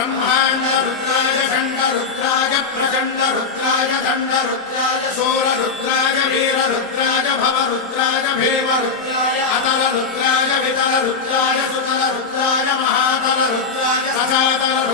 ब्रह्मांड रुद्राय खंड रुद्राय प्रचंड रुद्राय दंड रुद्राय सूर रुद्राय वीर रुद्राय भव रुद्राय भीम रुद्राय अतल रुद्राय वितल रुद्राय सुतल रुद्राय महातल रुद्राय सचातल